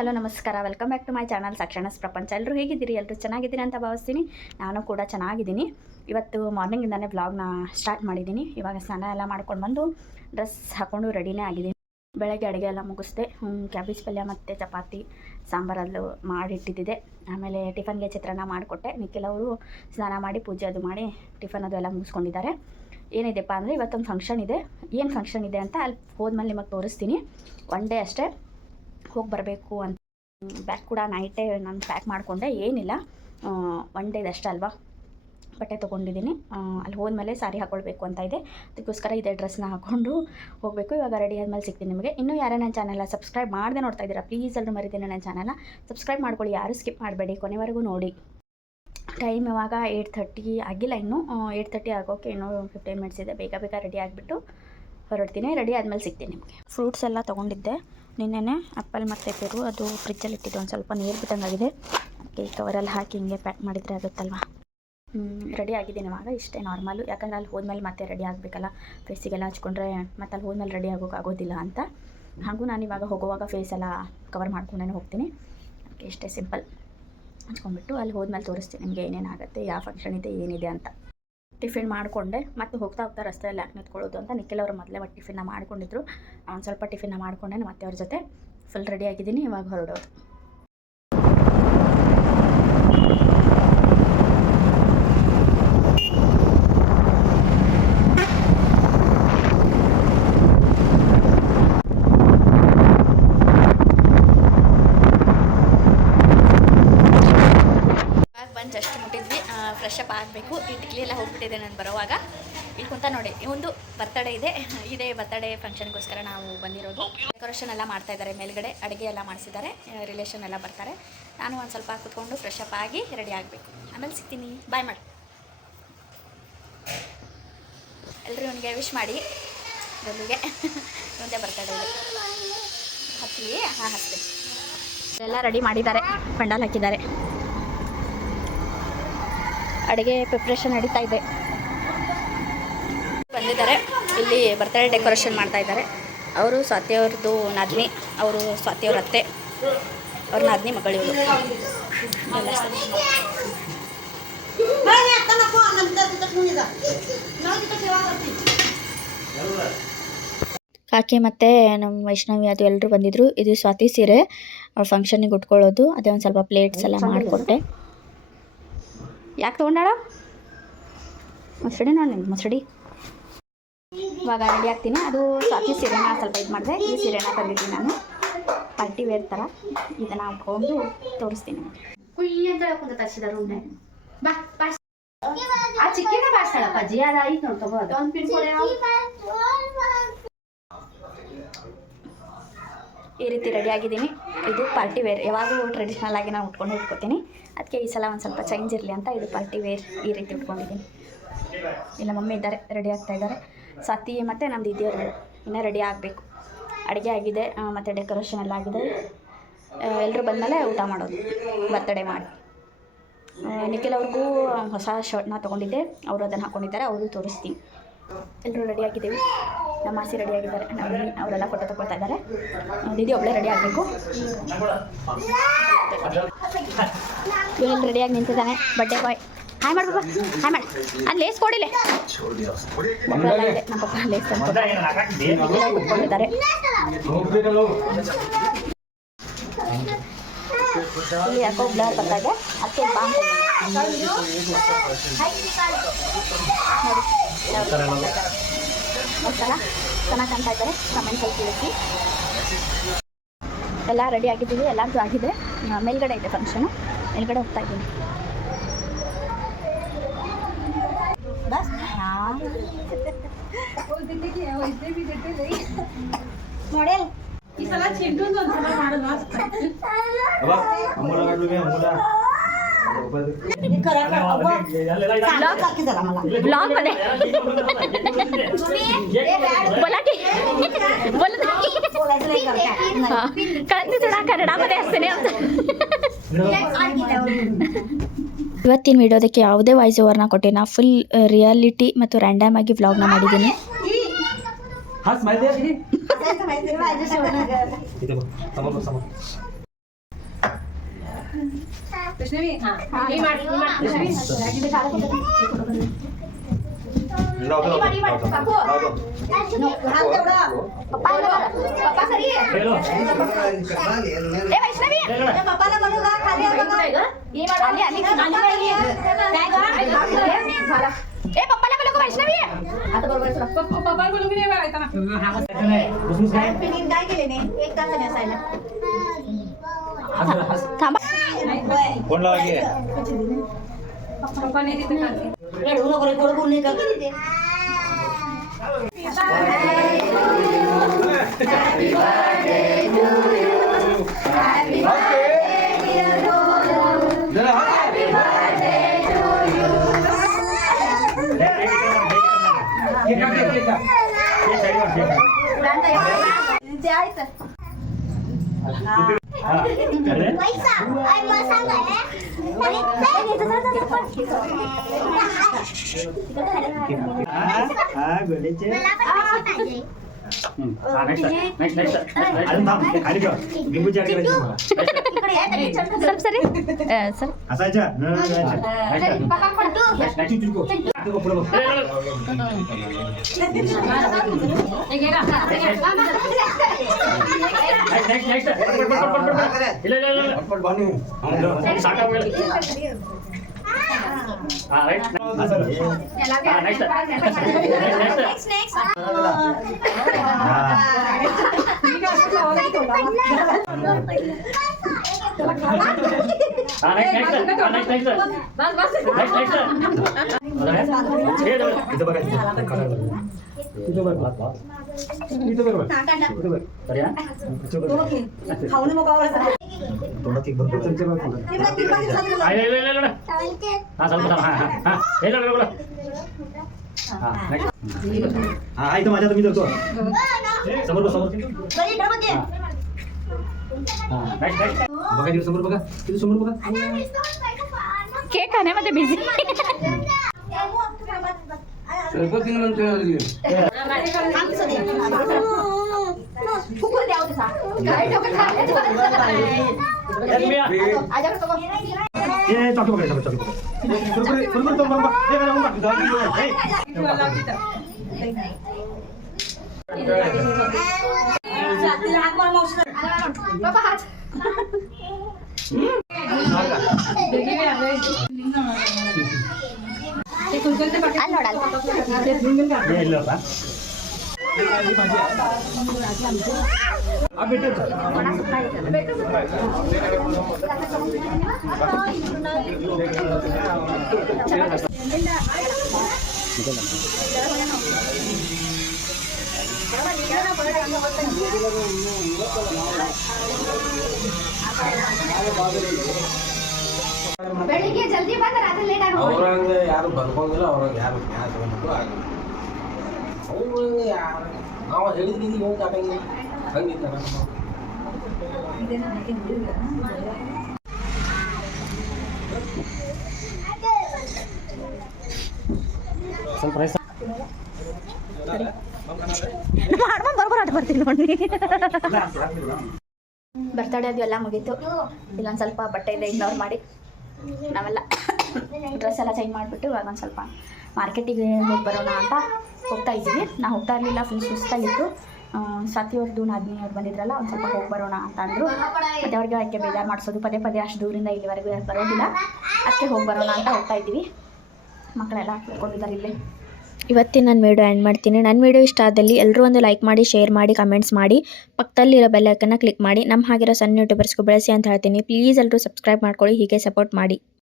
Hello ನಮಸ್ಕಾರ, welcome back to my channel ಸಾಕ್ಷಣಸ್ ಪ್ರಪಂಚ. ಎಲ್ಲರೂ ಹೇಗಿದ್ದೀರಿ? ಎಲ್ಲರೂ ಚೆನ್ನಾಗಿದ್ದೀನಿ ಅಂತ ಭಾವಿಸ್ತೀನಿ. ನಾನು ಕೂಡ ಚೆನ್ನಾಗಿದ್ದೀನಿ. ಇವತ್ತು ಮಾರ್ನಿಂಗಿಂದನೇ ವ್ಲಾಗ್ನ ಸ್ಟಾರ್ಟ್ ಮಾಡಿದ್ದೀನಿ. ಇವಾಗ ಸ್ನಾನ ಎಲ್ಲ ಮಾಡ್ಕೊಂಡು ಬಂದು ಡ್ರೆಸ್ ಹಾಕ್ಕೊಂಡು ರೆಡಿನೇ ಆಗಿದ್ದೀನಿ. ಬೆಳಗ್ಗೆ ಅಡುಗೆ ಎಲ್ಲ ಮುಗಿಸ್ದೆ. ಕ್ಯಾಬೇಜ್ ಪಲ್ಯ ಮತ್ತು ಚಪಾತಿ ಸಾಂಬಾರಲ್ಲೂ ಮಾಡಿಟ್ಟಿದ್ದಿದೆ. ಆಮೇಲೆ ಟಿಫನ್ಗೆ ಚಿತ್ರಾನ್ನ ಮಾಡಿಕೊಟ್ಟೆ. ನಿಖಿಲ್ ಅವರು ಸ್ನಾನ ಮಾಡಿ ಪೂಜೆ ಅದು ಮಾಡಿ ಟಿಫನ್ ಅದು ಎಲ್ಲ ಮುಗಿಸ್ಕೊಂಡಿದ್ದಾರೆ. ಏನಿದೆಪ್ಪ ಅಂದರೆ ಇವತ್ತೊಂದು ಫಂಕ್ಷನ್ ಇದೆ. ಏನು ಫಂಕ್ಷನ್ ಇದೆ ಅಂತ ಅಲ್ಲಿ ಹೋದ್ಮೇಲೆ ನಿಮಗೆ ತೋರಿಸ್ತೀನಿ. ಒನ್ ಡೇ ಅಷ್ಟೇ ಹೋಗಿ ಬರಬೇಕು ಅಂತ. ಬ್ಯಾಗ್ ಕೂಡ ನೈಟೇ ನಾನು ಪ್ಯಾಕ್ ಮಾಡಿಕೊಂಡೆ. ಏನಿಲ್ಲ, ಒನ್ ಡೇದು ಅಷ್ಟೇ ಅಲ್ವಾ. ಬಟ್ಟೆ ತೊಗೊಂಡಿದ್ದೀನಿ. ಅಲ್ಲಿ ಹೋದ್ಮೇಲೆ ಸಾರಿ ಹಾಕ್ಕೊಳ್ಬೇಕು ಅಂತ ಇದೆ. ಅದಕ್ಕೋಸ್ಕರ ಇದೇ ಡ್ರೆಸ್ನ ಹಾಕ್ಕೊಂಡು ಹೋಗಬೇಕು. ಇವಾಗ ರೆಡಿ ಆದಮೇಲೆ ಸಿಗ್ತೀನಿ ನಿಮಗೆ. ಇನ್ನೂ ಯಾರೇ ನನ್ನ ಚಾನಲ್ನ ಸಬ್ಸ್ಕ್ರೈಬ್ ಮಾಡದೆ ನೋಡ್ತಾ ಇದ್ದೀರಾ, ಪ್ಲೀಸ್ ಎಲ್ಲರೂ ಮರಿತೀನಿ ನನ್ನ ಚಾನಲ್ನ ಸಬ್ಸ್ಕ್ರೈಬ್ ಮಾಡ್ಕೊಳ್ಳಿ. ಯಾರು ಸ್ಕಿಪ್ ಮಾಡಬೇಡಿ, ಕೊನೆವರೆಗೂ ನೋಡಿ. ಟೈಮ್ ಇವಾಗ 8:30 ಆಗಿಲ್ಲ, ಇನ್ನೂ 8:30 ಆಗೋಕ್ಕೆ ಇನ್ನೂ 15 ಮಿನಿಟ್ಸ್ ಇದೆ. ಬೇಗ ಬೇಗ ರೆಡಿ ಆಗಿಬಿಟ್ಟು ಹೊರಡ್ತೀನಿ. ರೆಡಿ ಆದಮೇಲೆ ಸಿಗ್ತೀನಿ ನಿಮಗೆ. ಫ್ರೂಟ್ಸ್ ಎಲ್ಲ ತೊಗೊಂಡಿದ್ದೆ ನಿನ್ನೆ. ಆ್ಯಪಲ್ ಮತ್ತು ಪೆರು ಅದು ಫ್ರಿಜ್ಜಲ್ಲಿ ಇಟ್ಟಿದ್ದು, ಒಂದು ಸ್ವಲ್ಪ ನೀರು ಬಿಟ್ಟಂಗಾಗಿದೆ. ಅದಕ್ಕೆ ಈ ಕವರಲ್ಲಿ ಹಾಕಿ ಹಿಂಗೆ ಪ್ಯಾಕ್ ಮಾಡಿದರೆ ಆಗುತ್ತಲ್ವ. ರೆಡಿ ಆಗಿದ್ದೀನಿ ಇವಾಗ. ಇಷ್ಟೇ ನಾರ್ಮಲು, ಯಾಕಂದರೆ ಅಲ್ಲಿ ಹೋದ್ಮೇಲೆ ಮತ್ತೆ ರೆಡಿ ಆಗಬೇಕಲ್ಲ. ಫೇಸಿಗೆಲ್ಲ ಹಚ್ಕೊಂಡ್ರೆ ಮತ್ತೆ ಅಲ್ಲಿ ಹೋದ್ಮೇಲೆ ರೆಡಿ ಆಗೋಕ್ಕಾಗೋದಿಲ್ಲ ಅಂತ. ಹಾಗೂ ನಾನು ಇವಾಗ ಹೋಗುವಾಗ ಫೇಸೆಲ್ಲ ಕವರ್ ಮಾಡ್ಕೊಂಡೇ ಹೋಗ್ತೀನಿ. ಅದಕ್ಕೆ ಇಷ್ಟೇ ಸಿಂಪಲ್ ಹಚ್ಕೊಂಡ್ಬಿಟ್ಟು ಅಲ್ಲಿ ಹೋದ್ಮೇಲೆ ತೋರಿಸ್ತೀನಿ ನಿಮಗೆ ಏನೇನಾಗುತ್ತೆ, ಯಾವ ಫಂಕ್ಷನ್ ಇದೆ, ಏನಿದೆ ಅಂತ. ಟಿಫಿನ್ ಮಾಡಿಕೊಂಡೆ. ಮತ್ತು ಹೋಗ್ತಾ ರಸ್ತೆಯಲ್ಲಿ ಯಾಕೆ ನಿಂತ್ಕೊಳ್ಳೋದು ಅಂತ ನಿಖಿಲ್ ಅವರು ಮೊದಲೇ ಟಿಫಿನ್ನ ಮಾಡ್ಕೊಂಡಿದ್ರು. ಒಂದು ಸ್ವಲ್ಪ ಟಿಫಿನ್ನ ಮಾಡಿಕೊಂಡೆ. ಮತ್ತೆ ಅವ್ರ ಜೊತೆ ಫುಲ್ ರೆಡಿ ಆಗಿದ್ದೀನಿ. ಇವಾಗ ಹೊರಡೋದು. ಜಸ್ಟ್ ಮುಟ್ಟಿದ್ವಿ. ಫ್ರೆಶ್ ಅಪ್ ಆಗಬೇಕು. ಈ ಟಿಕ್ಲಿ ಎಲ್ಲ ಹೋಗ್ಬಿಟ್ಟಿದೆ ನಾನು ಬರೋವಾಗ. ಇಲ್ಲಿ ಕುಂತ ನೋಡಿ, ಒಂದು ಬರ್ತಡೇ ಇದೆ. ಇದೇ ಬರ್ತಡೇ ಫಂಕ್ಷನ್ಗೋಸ್ಕರ ನಾವು ಬಂದಿರೋದು. ಡೆಕೋರೇಷನ್ ಎಲ್ಲ ಮಾಡ್ತಾ ಇದ್ದಾರೆ ಮೇಲ್ಗಡೆ. ಅಡುಗೆ ಎಲ್ಲ ಮಾಡಿಸಿದ್ದಾರೆ. ರಿಲೇಷನ್ ಎಲ್ಲ ಬರ್ತಾರೆ. ನಾನು ಒಂದು ಸ್ವಲ್ಪ ಕೂತ್ಕೊಂಡು ಫ್ರೆಶ್ ಅಪ್ ಆಗಿ ರೆಡಿ ಆಗಬೇಕು. ಆಮೇಲೆ ಸಿಗ್ತೀನಿ. ಬಾಯ್ ಮಾಡಿ ಎಲ್ಲರೂ ಇವನಿಗೆ ವಿಶ್ ಮಾಡಿ. ಬೆಲ್ಲಿಗೆ ಮುಂದೆ ಬರ್ತಡೇ ಇದೆ. ಹಚ್ಚಿ ಹಚ್ತೀನಿ. ಎಲ್ಲ ರೆಡಿ ಮಾಡಿದ್ದಾರೆ. ಪೆಂಡಾಲ್ ಹಾಕಿದ್ದಾರೆ. ಅಡುಗೆ ಪ್ರಿಪ್ರೇಷನ್ ನಡೀತಾ ಇದೆ. ಬಂದಿದ್ದಾರೆ. ಇಲ್ಲಿ ಬರ್ತಡೇ ಡೆಕೋರೇಷನ್ ಮಾಡ್ತಾ ಇದ್ದಾರೆ. ಅವರು ಸ್ವಾತಿಯವ್ರದ್ದು ನಾದಿನಿ, ಅವರು ಸ್ವಾತಿಯವ್ರ ಅತ್ತೆ, ಅವ್ರ ನಾದಿನಿ ಮಗಳಿವರು. ಕಾಕಿ ಮತ್ತು ನಮ್ಮ ವೈಷ್ಣವಿ ಅದು ಎಲ್ಲರೂ ಬಂದಿದ್ದರು. ಇದು ಸ್ವಾತಿ ಸೀರೆ ಅವ್ರ ಫಂಕ್ಷನಿಗೆ ಉಟ್ಕೊಳ್ಳೋದು. ಅದೇ ಒಂದು ಸ್ವಲ್ಪ ಪ್ಲೇಟ್ಸ್ ಎಲ್ಲ ಮಾಡಿಕೊಟ್ಟೆ. ಯಾಕೆ ತೊಗೊಂಡಾಳ ಮೊಸಡಿ? ನೋಡಿ ಮೊಸಡಿ. ಇವಾಗ ರೆಡಿ ಆಗ್ತೀನಿ. ಅದು ಸ್ವಾತಿ ಸೀರೆನ ಸ್ವಲ್ಪ ಇದು ಮಾಡಿದೆ. ಈ ಸೀರೆನ ತಂದಿದ್ದೀನಿ ನಾನು, ಪಾರ್ಟಿ ವೇರ್ ಥರ. ಇದನ್ನು ಹಾಕ್ಕೊಂಡು ತೋರಿಸ್ತೀನಿ. ಕುಯ್ಯಿ ಅಂತ ಹೇಳ್ಕೊಂಡು ತರಿಸಿದಾರೆ ಉಂಡೆ. ಬಾ ಬಾ ಆ ಚಿಕ್ಕಿನ ಬಾಸ್ತಾಳಪ್ಪ ಅಜ್ಜಿ. ಅದು ಆಯ್ತು ನೋಡಿ, ತಗೋದು ಒಂದು ಪಿನ್ಕೊಡೆ. ಈ ರೀತಿ ರೆಡಿ ಆಗಿದ್ದೀನಿ. ಇದು ಪಾರ್ಟಿ ವೇರ್. ಯಾವಾಗಲೂ ಟ್ರೆಡಿಷ್ನಲ್ ಆಗಿ ನಾನು ಉಟ್ಕೊಂಡು ಉಟ್ಕೋತೀನಿ. ಅದಕ್ಕೆ ಈ ಸಲ ಒಂದು ಸ್ವಲ್ಪ ಚೇಂಜ್ ಇರಲಿ ಅಂತ ಇದು ಪಾರ್ಟಿ ವೇರ್ ಈ ರೀತಿ ಉಟ್ಕೊಂಡಿದ್ದೀನಿ. ಇಲ್ಲ ಮಮ್ಮಿ ಇದ್ದಾರೆ, ರೆಡಿ ಆಗ್ತಾ ಇದ್ದಾರೆ. ಸ್ವಾತಿ ಮತ್ತು ನಮ್ಮದು ಇದೆಯವರು ಇನ್ನೂ ರೆಡಿ ಆಗಬೇಕು. ಅಡುಗೆ ಆಗಿದೆ ಮತ್ತು ಡೆಕೋರೇಷನ್ ಎಲ್ಲ ಆಗಿದೆ. ಎಲ್ಲರೂ ಬಂದಮೇಲೆ ಊಟ ಮಾಡೋದು, ಬರ್ತಡೇ ಮಾಡಿ. ನಿಖಿಲ್ ಅವ್ರಿಗೂ ಹೊಸ ಶರ್ಟ್ನ ತೊಗೊಂಡಿದ್ದೆ. ಅವರು ಅದನ್ನು ಹಾಕ್ಕೊಂಡಿದ್ದಾರೆ. ಅವರು ತೋರಿಸ್ತೀನಿ. ಎಲ್ಲರೂ ರೆಡಿ ಆಗಿದ್ದೀವಿ. ನಮ್ಮ ಆಸಿ ರೆಡಿ ಆಗಿದ್ದಾರೆ. ಅವರೆಲ್ಲ ಫೋಟೋ ತಗೊಳ್ತಾ ಇದ್ದಾರೆ. ದೀದಿ ಒಬ್ಬಳೇ ರೆಡಿ ಆಗಬೇಕು. ಇವನೆಲ್ಲ ರೆಡಿಯಾಗಿ ನಿಂತಿದ್ದಾನೆ. Birthday boy. ಹಾಯ್ ಮಾಡಿ ಬಾಬಾ, ಹಾಯ್ ಮಾಡಿ. ಅಲ್ಲಿ ಲೇಸ್ ಕೊಡಿಲೆ. ಮಕ್ಕಳೆಲ್ಲ ಇದೆ. ನಮ್ಮ ಪಪ್ಪ ಲೇಸ್ ಕುತ್ಕೊಂಡಿದ್ದಾರೆ. ಇಲ್ಲಿ ಯಾಕೋ ಬ್ಲರ್ ಬರ್ತಾ ಇದೆ. ಅದಕ್ಕೆ ಬಾಂಬ್ ನೋಡಿ ಒಂದ್ಸಲ ಚೆನ್ನಾಗಿ ಕಾಣ್ತಾ ಇದ್ದಾರೆ. ಕಮೆಂಟ್ಸಲ್ಲಿ ತಿಳಿಸಿ. ಎಲ್ಲ ರೆಡಿ ಆಗಿದ್ದೀವಿ. ಎಲ್ಲರದ್ದು ಆಗಿದೆ. ಮೇಲ್ಗಡೆ ಇದೆ ಫಂಕ್ಷನು. ಮೇಲ್ಗಡೆ ಹೋಗ್ತಾ ಇದ್ದೀನಿ. ಬಸ್ ನೋಡಿ ಈ ಸಲ ಚಿಂಟು ಒಂದ್ಸಲ ಮಾಡೋದು. ब्लॉग मध्ये बोला की कळते थोडा कन्नडामध्ये असते ना. ಇವತ್ತಿನ ವಿಡಿಯೋದಕ್ಕೆ ಯಾವುದೇ ವಾಯ್ಸ್ ಓವರ್ನ ಕೊಟ್ಟಿಲ್ಲ. ಫುಲ್ ರಿಯಾಲಿಟಿ ಮತ್ತು ರ್ಯಾಂಡಮ್ ಆಗಿ ವ್ಲಾಗ್ನ ಮಾಡಿದ್ದೀನಿ. पप्पाला बोलू का वैष्णवी आता बरोबर पप्पाला बोलू की नाही काय केले नाही एक तासाने असायला थांबा कोण लावायची पप्पाने तिथे आयतं माझ्या तुम्ही धरतो समोर समोर बघा समोर बघा तिथे समोर बघा केक खाण्यामध्ये बिझी ಬೆಳಿಗ್ಗೆ ಜಲ್ದಿ ಬಂದ್ರೆ ಅದು ಲೇಟ್ ಆಗಿ ಅವ್ರಂಗೆ ಯಾರು ಬರ್ಕೊಂಡಿಲ್ಲ ಅವ್ರಂಗೆ ಯಾರು ನಾವು ಹೇಳಿದ್ವಿ ಹೋಗಿ ಆಟಂಗಿಲ್ಲ ಹಂಗಿಲ್ಲ ಸ್ವಲ್ಪ ರೈಸ್ ಮಾಡ್ಕೊಂಡು ಬರೋಬರ ಆಟ ಬರ್ತೀನಿ ನೋಡಿ ಬರ್ತಡೇ ಅದು ಎಲ್ಲ ಮುಗೀತು ಇಲ್ಲೊಂದು ಸ್ವಲ್ಪ ಬಟ್ಟೆಯಿಂದ ಇಗ್ನೋರ್ ಮಾಡಿ ನಾವೆಲ್ಲ ಡ್ರೆಸ್ ಎಲ್ಲ ಚೇಂಜ್ ಮಾಡಿಬಿಟ್ಟು ಇವಾಗ ಒಂದು ಸ್ವಲ್ಪ ಮಾರ್ಕೆಟಿಗೆ ಹೋಗಿ ಬರೋಣ ಅಂತ ಹೋಗ್ತಾ ಇದ್ದೀವಿ ನಾವು ಹೋಗ್ತಾ ಇರಲಿಲ್ಲ ಫುಲ್ ಸುಸ್ತಾಗಿತ್ತು ಸ್ವಾತಿ ಅವ್ರದ್ದು ನಾದಿನಿ ಅವ್ರು ಬಂದಿದ್ರಲ್ಲ ಒಂದು ಸ್ವಲ್ಪ ಹೋಗಿ ಬರೋಣ ಅಂತ ಅಂದರು ಮತ್ತು ಅವ್ರಿಗೆ ಅದಕ್ಕೆ ಬೇಜಾರು ಮಾಡಿಸೋದು ಪದೇ ಪದೇ ಅಷ್ಟು ದೂರಿಂದ ಇಲ್ಲಿವರೆಗೂ ಬರೋದಿಲ್ಲ ಅದಕ್ಕೆ ಹೋಗಿ ಬರೋಣ ಅಂತ ಹೋಗ್ತಾ ಇದ್ದೀವಿ ಮಕ್ಕಳೆಲ್ಲ ಕೂತ್ಕೊಂಡಿದ್ದಾರೆ ಇಲ್ಲೇ ಇವತ್ತಿನ ನನ್ನ ವಿಡಿಯೋ ಎಂಡ್ ಮಾಡ್ತೀನಿ. ನನ್ನ ವಿಡಿಯೋ ಇಷ್ಟ ಆದಲ್ಲಿ ಎಲ್ಲರೂ ಒಂದು ಲೈಕ್ ಮಾಡಿ, ಶೇರ್ ಮಾಡಿ, ಕಮೆಂಟ್ಸ್ ಮಾಡಿ, ಪಕ್ಕದಲ್ಲಿರೋ ಬೆಲ್ ಐಕನ್ನ ಕ್ಲಿಕ್ ಮಾಡಿ ನಮ್ಮ ಹಾಗಿರೋ ಸಣ್ಣ ಯೂಟ್ಯೂಬರ್ಸ್ಗೂ ಬೆಳೆಸಿ ಅಂತ ಹೇಳ್ತೀನಿ. ಪ್ಲೀಸ್ ಎಲ್ಲರೂ ಸಬ್ಸ್ಕ್ರೈಬ್ ಮಾಡ್ಕೊಳ್ಳಿ, ಹೀಗೆ ಸಪೋರ್ಟ್ ಮಾಡಿ.